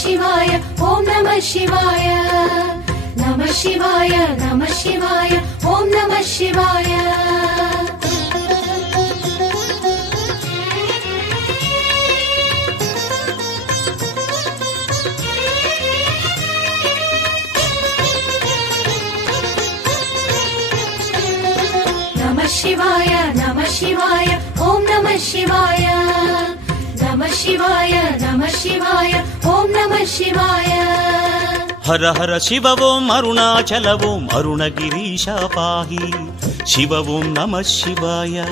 शिवाय ॐ नमः शिवाय नमः शिवाय नमः शिवाय ॐ नमः शिवाय नमः शिवाय नमः शिवाय ॐ नमः शिवाय नमः शिवाय नमः शिवाय ॐ नमः शिवाय हर हर शिव ओम अरुणाचल ओम अरुणगिरीश पाहि शिव ओम नमः शिवाय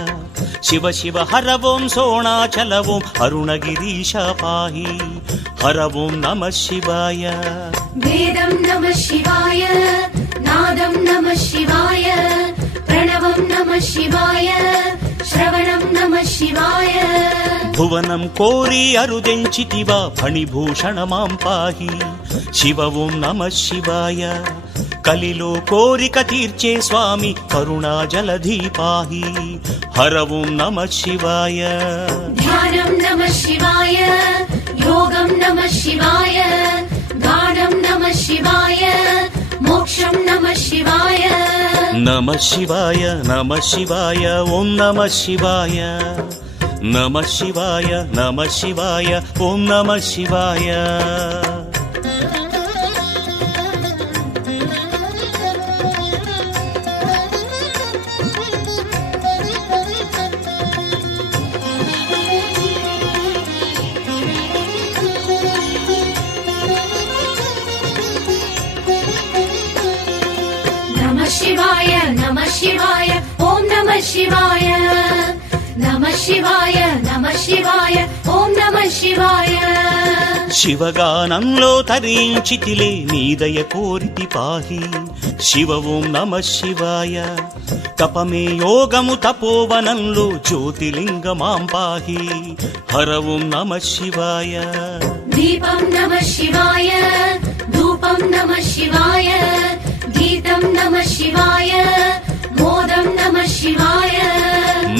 शिव शिव हर ओम सोणाचल ओम अरुणगिरीश पाहि हर ओम नमः शिवाय वेदं नमः शिवाय नादं नमः शिवाय प्रणवं नमः शिवाय श्रवणं नमः शिवाय भुवनं कोरि अरुदेंचितिवा फणिभूषण मां पाहि शिव ओम नमः शिवाय कलिलो कोरिक तीर्चे स्वामी करुणा जलधि पाहि हर ओम नमः शिवाय ध्यानं नमः शिवाय योगं नमः शिवाय गानं नमः शिवाय मोक्षं नमः शिवाय नमः शिवाय नमः शिवाय ओम नमः शिवाय नमः शिवाय नमः शिवाय ओम नमः शिवाय नमः शिवाय नमः शिवाय ॐ नमः शिवाय नमः शिवाय नमः शिवाय ॐ नमः शिवाय శివగానంలో తరించితిలే నీదయ కోరితి పాహి శివ ఓం నమః శివాయ తపమే యోగము తపోవనంలో జ్యోతిలింగమాం పాహి హర ఓం నమః శివాయ दीपं नमः शिवाय धूपं नमः शिवाय गीतं नमः शिवाय मोदं नमः शिवाय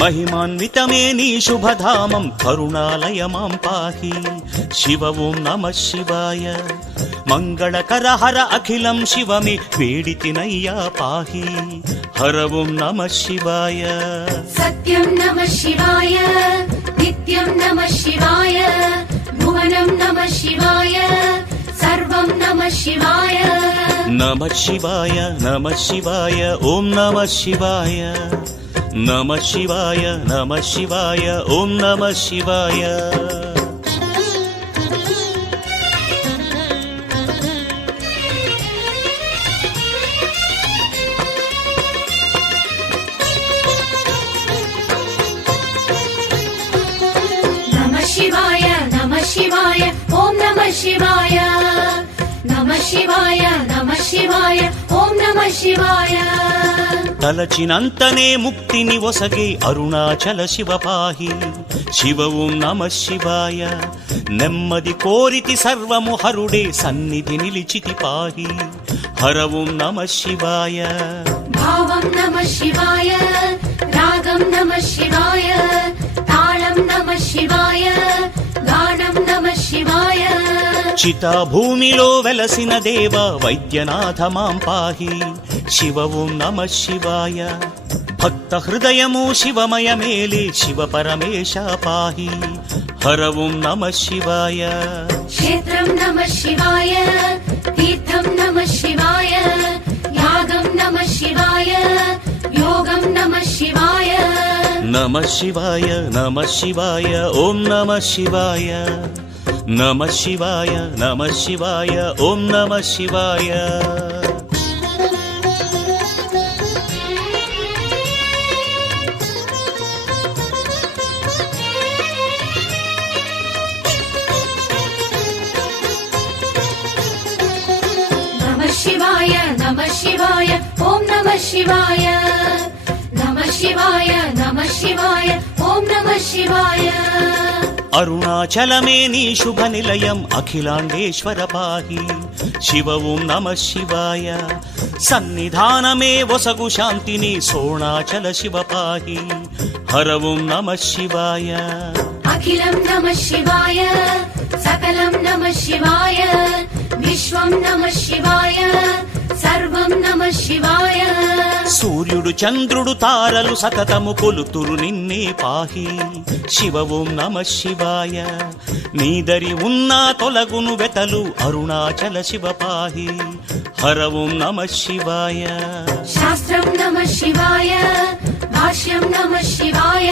महिमान्वितमे नी शुभधामं करुणालय मां पाहि शिव ओं नमः शिवाय मंगलकर हर अखिलं शिव मे वेडितिनय्या पाहि हर ओं नमः शिवाय सत्यं नमः शिवाय नित्यं नमः शिवाय भुवनं नमः शिवाय सर्वं नमः शिवाय नमः शिवाय नमः शिवाय ओं नमः शिवाय नमः शिवाय नमः शिवाय ओं नमः शिवाय नमः शिवाय नमः शिवाय ॐ नमः शिवाय नमः शिवाय नमः शिवाय ॐ नमः शिवाय తలచినంతనే ముక్తిని ఒసగే అరుణాచల శివ పాహి శివ ఓం నమః శివాయ నెమ్మది కోరితి సర్వము హరుడే సన్నిధి నిలిచితి పాహి హర ఓం నమః శివాయ भावं नमः शिवाय रागं नमः शिवाय ताళं नमः शिवाय गानं नमः शिवाय చితా భూమిలో వెలసిన దేవ వైద్యనాథ మాం పాహి శివ ఓం నమః శివాయ భక్త హృదయము శివమయ మేలే శివ పరమేశ పాహి హర ఓం నమః శివాయ क्षेत्रं नमः शिवाय तीर्थं नमः शिवाय यागं नमः शिवाय योगं नमः शिवाय नमः शिवाय नमः शिवाय ओम नमः शिवाय नमः शिवाय नमः शिवाय ओम नमः शिवाय नमः शिवाय नमः शिवाय ॐ नमः शिवाय नमः शिवाय नमः शिवाय ॐ नमः शिवाय अरुणाचलमे नी शुभ निलयम् अखिलाण्डेश्वर पाहि शिव ओं नमः शिवाय सन्निधानमे वसगु शान्तिनि सोणाचल शिव पाहि हर ओं नमः शिवाय अखिलं नमः शिवाय सकलं नमः शिवाय विश्वं नमः शिवाय सर्वं नमः शिवाय సూర్యుడు చంద్రుడు తారలు సతతము కొలుతురు నిన్నే పాహి శివ ఓం నమ శివాయ నీదరి ఉన్నా తొలగును వెతలు అరుణాచల శివ పాహి హర ఓం నమ శివాయ शास्त्रं नमः शिवाय भाष्यं नमः शिवाय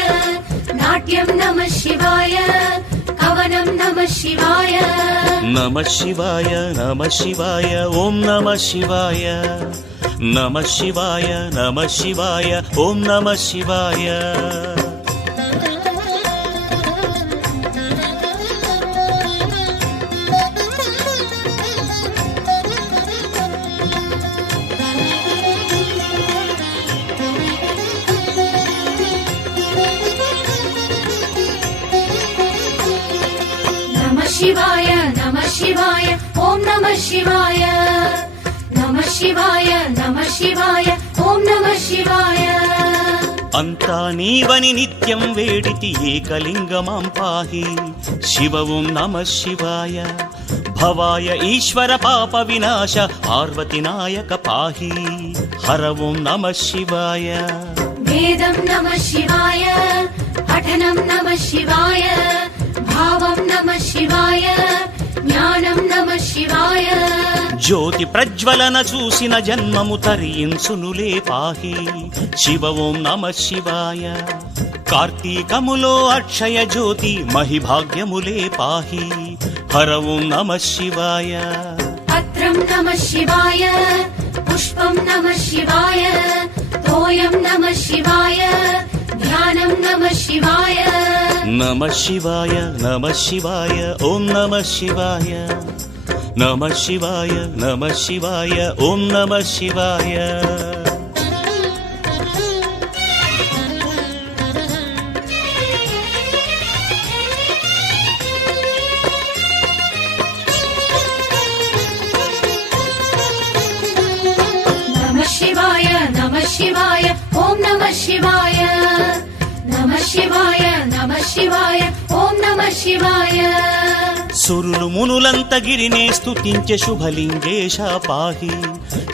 नाट्यं नमः शिवाय कवनं नमः शिवाय నమ శివాయ నమ శివాయ ఓం నమ శివాయ నమ శివాయ నమ శివాయ ఓం నమ శివాయ नमः शिवाय ॐ नमः शिवाय नमः शिवाय नमः शिवाय ॐ नमः शिवाय అంతా నీవని నిత్యం వేడితి ఏకలింగమాం పాహి శివ ఓం నమ శివాయ భవాయ ఈశ్వర పాప వినాశ పార్వతి నాయక పాహి హర ఓం నమ శివాయ वेदं नमः शिवाय पठनं नमः शिवाय भावं नमः शिवाय ज्ञानं नमः शिवाय జ్యోతి ప్రజ్వలన చూసిన జన్మము తరించునులే పాహి శివ ఓం నమ శివాయ కార్తీకములో అక్షయ జ్యోతి మహిభాగ్యములే పాహి హర ఓం నమ శివాయ पत्रं नमः शिवाय पुष्पं नमः शिवाय तोयं नमः शिवाय ध्यानं नमः शिवाय నమ శివాయ నమ శివాయ ఓం నమ శివాయ నమ శివాయ నమ శివాయ ఓం నమ శివాయ नमः शिवाय ॐ नमः शिवाय नमः शिवाय ॐ नमः शिवाय సురులు మునులంత గిరినే స్తుతించే శుభలింగేశ పాహి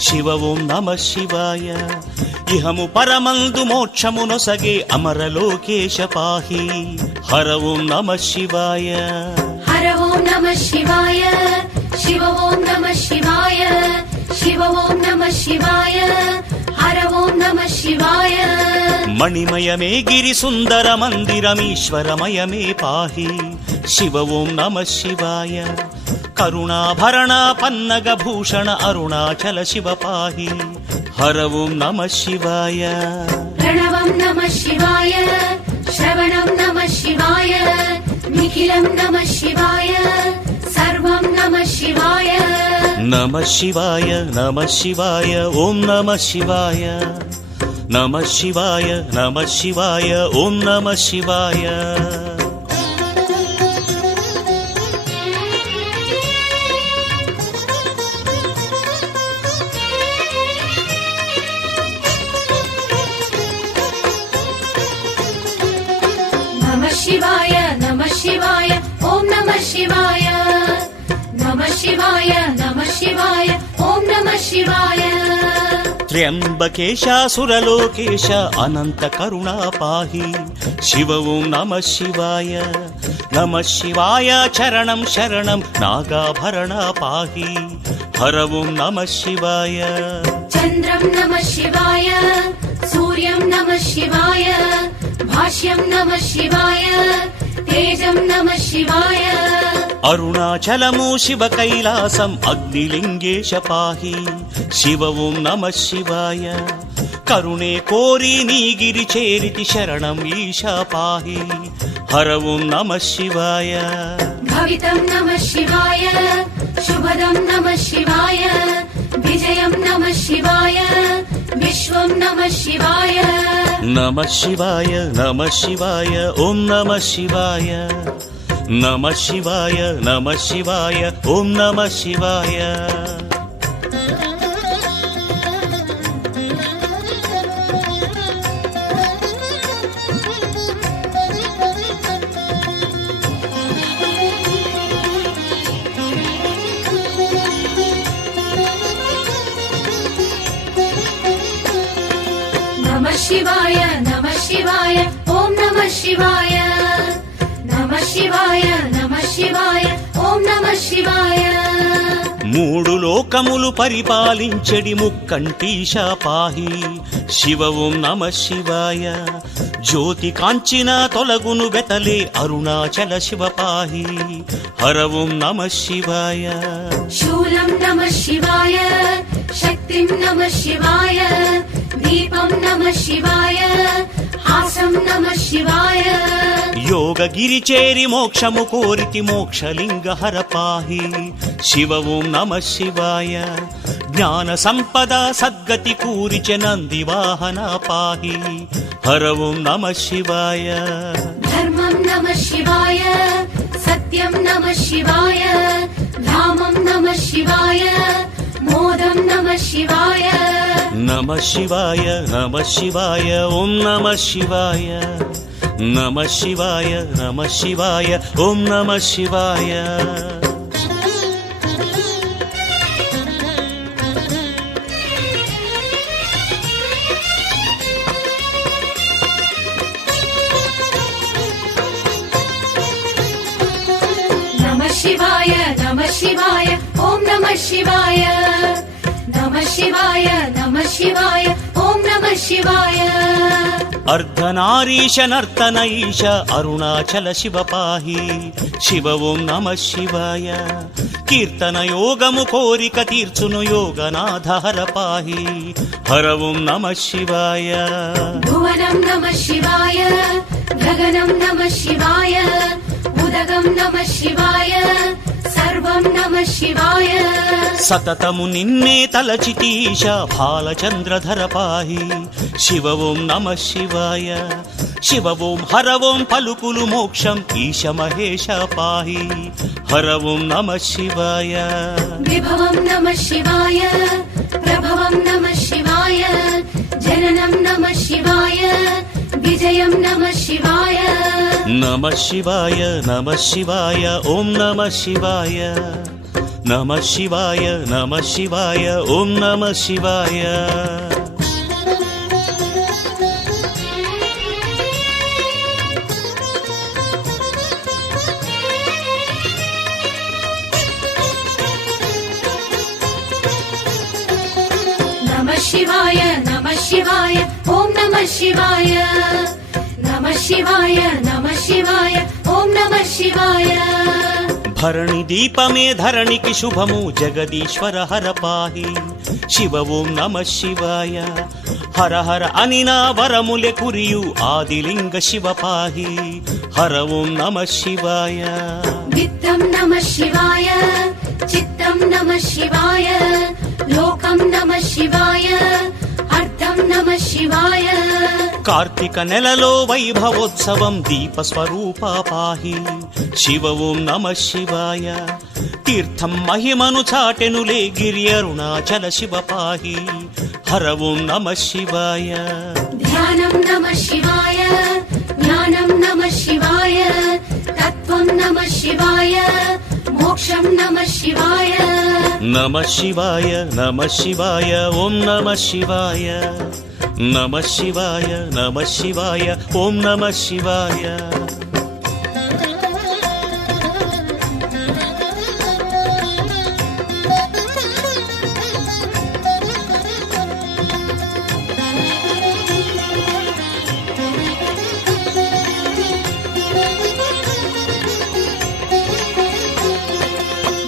శివ ఓం నమ శివాయ ఇహము పరమందు మోక్షమునొసగే అమరలోకేశ పాహి హర ఓం నమ శివాయ हर ॐ नमः शिवाय शिव ॐ नमः शिवाय शिव ॐ नमः शिवाय हर ॐ नमः शिवाय మణిమయమే గిరి సుందర మందిరమీశ్వరమయమే పాహి శివ ఓం నమ శివాయ కరుణాభరణ పన్నగ భూషణ అరుణాచల శివ పాహి హర ఓం నమ శివాయ प्रणवं नमः शिवाय श्रवणं नमः शिवाय निखिलं नमः शिवाय सर्वं नमः शिवाय నమ శివాయ నమ శివాయ ఓం నమ శివాయ నమ శివాయ నమ శివాయ ఓం నమ శివాయ नमः शिवाय ॐ नमः शिवाय नमः शिवाय ॐ नमः शिवाय త్ర్యంబకేశాసురలోకేశ అనంత కరుణా పాహి శివ ఓం నమ శివాయ నమ శివాయ చరణం శరణం నాగాభరణ పాహి హర ఓం నమ శివాయ चन्द्रं नमः शिवाय सूर्यं नमः शिवाय भाष्यं नमः शिवाय तेजं नमः शिवाय అరుణాచలము శివ కైలాసం అగ్నిలింగేశ పాహి శివ ఓం నమ శివాయ కరుణే కోరి నీగిరి చేరితి శరణం ఈశా పాహి హర ఓం నమ శివాయ भवितं नमः शिवाय शुभदं नमः शिवाय विजयं नमः शिवाय विश्वं नमः शिवाय నమ శివాయ నమ శివాయ ఓం నమ శివాయ నమ శివాయ నమ శివాయ ఓం నమ శివాయ శివాయ నమ శివాయ ఓం నమ శివాయ నమ శివాయ నమ శివాయ ఓం నమ శివాయ మూడు లోకములు పరిపాలించెడి ముక్కంటీశ పాహి శివ ఓం నమ శివాయ జ్యోతి కాంచిన తొలగును బెతలే అరుణాచల శివ పాహి హర ఓం నమ శివాయ శూలం నమ శివాయ శక్తిం నమ శివాయ దీపం నమ శివాయ హాసం నమ శివాయ యోగగిరి చేరి మోక్షము కోరితి మోక్షలింగ హర పాహి శివ ఓం నమ శివాయ జ్ఞాన సంపద సద్గతి కూరిచె నంది వాహన పాహి హర ఓం నమ శివాయ ధర్మం నమ శివాయ సత్యం నమ శివాయ ధామం నమ శివాయ మోదం నమ శివాయ నమ శివాయ నమ శివాయ ఓం నమ శివాయ నమ శివాయ నమ శివాయ ఓం నమ శివాయ నమ శివాయ నమ శివాయ ఓం నమ శివాయ నమ శివాయ నమ శివాయ ఓం నమ శివాయ అర్ధనారీశ నర్తన ఈశ అరుణాచల శివ పాహి శివ ఓం నమ శివాయ కీర్తన యోగము కోరిక తీర్చును యోగనాథ హర పాహి హర ఓం నమ శివాయ భువనం నమ శివాయ గగనం నమ శివాయ ఉదగం నమ శివాయ సర్వం నమ శివాయ సతతము నిన్నే తలచితీశ బాలచంద్రధర పాహి శివ ఓం నమ శివాయ శివ ఓం హర ఓం పలుకులు మోక్షం ఈశ మహేశ పాహి హర ఓం నమ శివాయ విభవం నమ శివాయ ప్రభవం నమ శివాయ జననం నమ శివాయ విజయం నమ శివాయ నమ శివాయ నమ శివాయ ఓం నమ శివాయ నమ శివాయ నమ శివాయ ఓం నమ శివాయ నమ శివాయ నమ శివాయ ఓం నమ శివాయ నమ శివాయ నమ శివాయ ఓం నమ శివాయ భరణి దీపమే ధరణికి శుభము జగదీశ్వర హర పాహి శివ ఓం నమ శివాయ హర హర అని నా వరములె కురియు ఆదిలింగ శివ పాహి హర ఓం నమ శివాయ విత్తం నమ శివాయ చిత్తం నమ శివాయ లోకం నమ శివాయ అర్థం నమ శివాయ కార్తీక నెలలో వైభవోత్సవం దీప స్వరూప పాహి శివ ఓం నమ శివాయ తీర్థం మహిమను చాటెనులే గిరి అరుణాచల శివ పాహి హర ఓం నమ శివాయ ధ్యానం నమ శివాయ జ్ఞానం నమ శివాయ తత్వం నమ శివాయ మోక్షం నమ శివాయ నమ శివాయ నమ శివాయ ఓం నమ శివాయ నమ శివాయ నమ శివాయ ఓం నమ శివాయ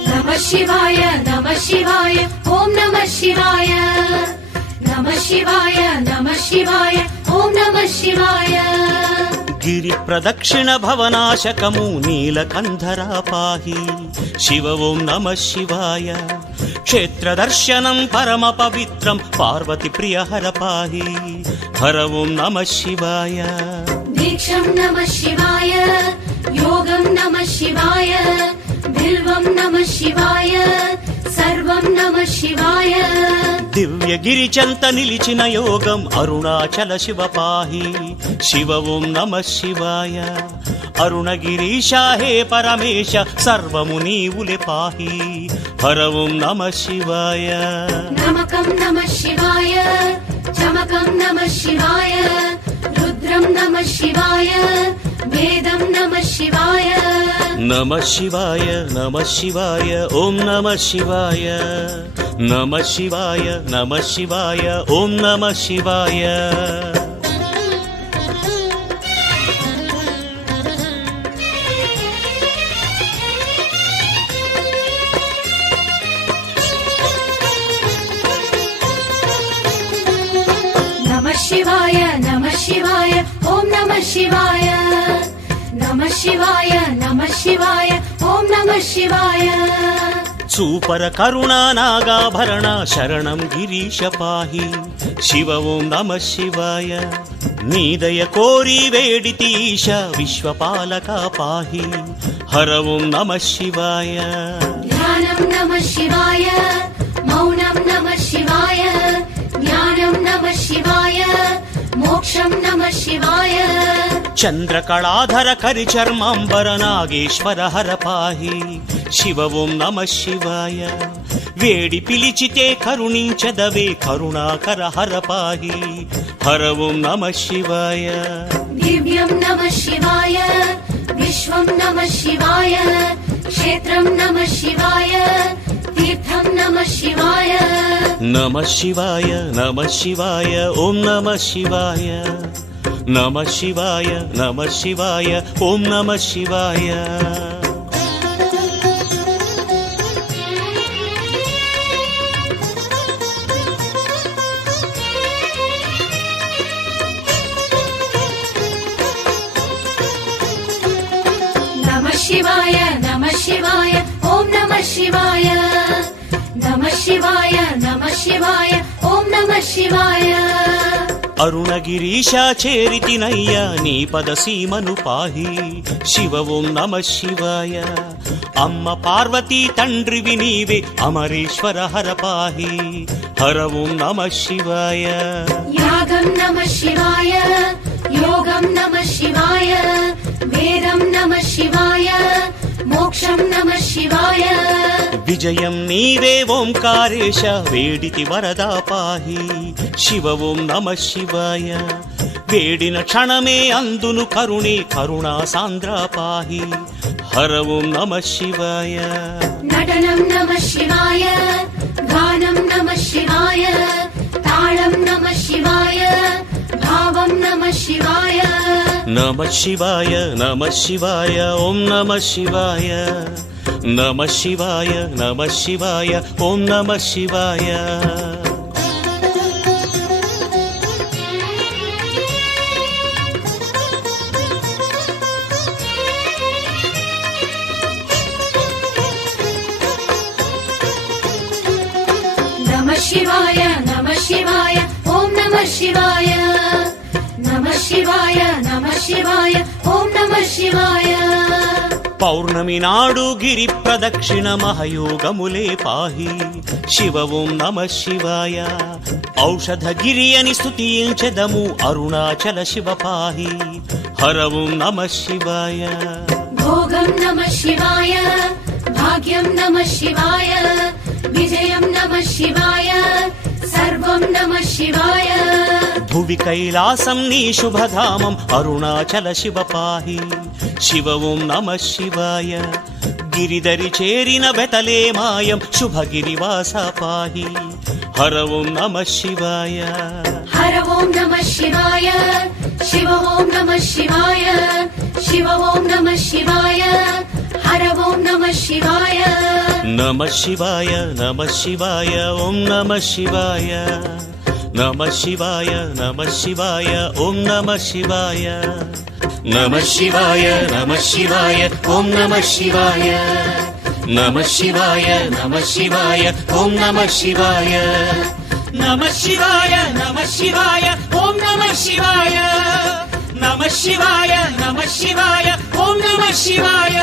నమ శివాయ నమ శివాయ ఓం నమ శివాయ నమ శివాయ నమ శివాయ ఓం నమ శివాయ గిరి ప్రదక్షిణ భవనాశకము నీలకంధర పాహి శివ ఓం నమ శివాయ క్షేత్ర దర్శనం పరమ పవిత్రం పార్వతి ప్రియ హర పాహి హర ఓం నమ శివాయ దీక్షం నమ శివాయ యోగం నమ శివాయ బిల్వం నమ శివాయ సర్వం నమ శివాయ దివ్యగిరి చెంత నిలిచిన యోగం అరుణాచల శివ పాహి శివ ఓం నమ శివాయ అరుణగిరీశ హే పరమేశ సర్వము నీవులే పాహి హర ఓం నమ శివాయ నమకం నమ శివాయ यमकं नमः शिवाय रुद्रं नमः शिवाय वेदं नमः शिवाय नमः शिवाय नमः शिवाय ॐ नमः शिवाय नमः शिवाय नमः शिवाय ॐ नमः शिवाय नमः शिवाय नमः शिवाय ॐ नमः शिवाय नमः शिवाय नमः शिवाय ॐ नमः शिवाय सूपर करुणा नागाभरण शरणं गिरीश पाहि शिव ॐ नमः शिवाय नीदय कोरी वेडितीश विश्वपालक पाहि हर ॐ नमः शिवाय ध्यानं नमः शिवाय मौनं नमः शिवाय ज्ञानं नमः शिवाय मोक्षं नमः शिवाय चंद्रकलाधर करिचर्मांबर नागेश्वर हर पाहि शिव ॐ नमः शिवाय वेडि पिलिचिते करुणिंचदवे करुणाकर हर पाहि हर ॐ नमः शिवाय दिव्यं नमः शिवाय विश्वं नमः शिवाय क्षेत्रं नमः शिवाय तीर्थं नमः शिवाय नमः शिवाय नमः शिवाय ॐ नमः शिवाय नमः शिवाय नमः शिवाय ॐ नमः शिवाय नमः शिवाय नमः शिवाय ॐ नमः शिवाय नमः शिवाय नमः शिवाय ॐ नमः शिवाय अरुणगिरीशा चेरितिनय्य नी पदसीमनु पाहि शिव ॐ नमः शिवाय अम्म पार्वती तंड्रिवि नीवे अमरेश्वर हर पाहि हर ॐ नमः शिवाय यागं नमः शिवाय योगं नमः शिवाय वेदं नमः शिवाय मोक्षं नमः शिवाय विजयं नीवे ओंकारेश वेडिति वरदा पाहि शिव ॐ नमः शिवाय वेडिन क्षणमे अंदुनु करुणे करुणा सान्द्र पाहि हर ॐ नमः शिवाय नटनं नमः शिवाय गानं नमः शिवाय ताळं नमः शिवाय भावं नमः शिवाय नमः शिवाय नमः शिवाय ॐ नमः शिवाय नमः शिवाय नमः शिवाय ॐ नमः शिवाय नमः शिवाय नमः शिवाय ॐ नमः शिवाय नमः शिवाय नमः शिवाय ॐ नमः शिवाय पौर्णमि नाडु गिरि प्रदक्षिण महयोगमुले पाहि शिव ॐ नमः शिवाय औषध गिरियनि स्तुतिंचदमु अरुणाचल शिव पाहि हर ॐ नमः शिवाय भोगं नमः शिवाय भाग्यं नमः शिवाय विजयं नमः शिवाय सर्वं नमः शिवाय भुवि कैलासं नी शुभधामम् अरुणाचल शिव पाहि शिव ॐ नमः शिवाय गिरिधरि चेरिन बेतले मायं शुभगिरिवास पाहि हर ॐ नमः शिवाय हर ॐ नमः शिवाय शिव ॐ नमः शिवाय शिव ॐ नमः शिवाय हर ॐ नमः शिवाय नमः शिवाय नमः शिवाय ॐ नमः शिवाय नमः शिवाय नमः शिवाय ॐ नमः शिवाय नमः शिवाय नमः शिवाय ॐ नमः शिवाय नमः शिवाय नमः शिवाय ॐ नमः शिवाय नमः शिवाय नमः शिवाय ॐ नमः शिवाय नमः शिवाय नमः शिवाय ॐ नमः शिवाय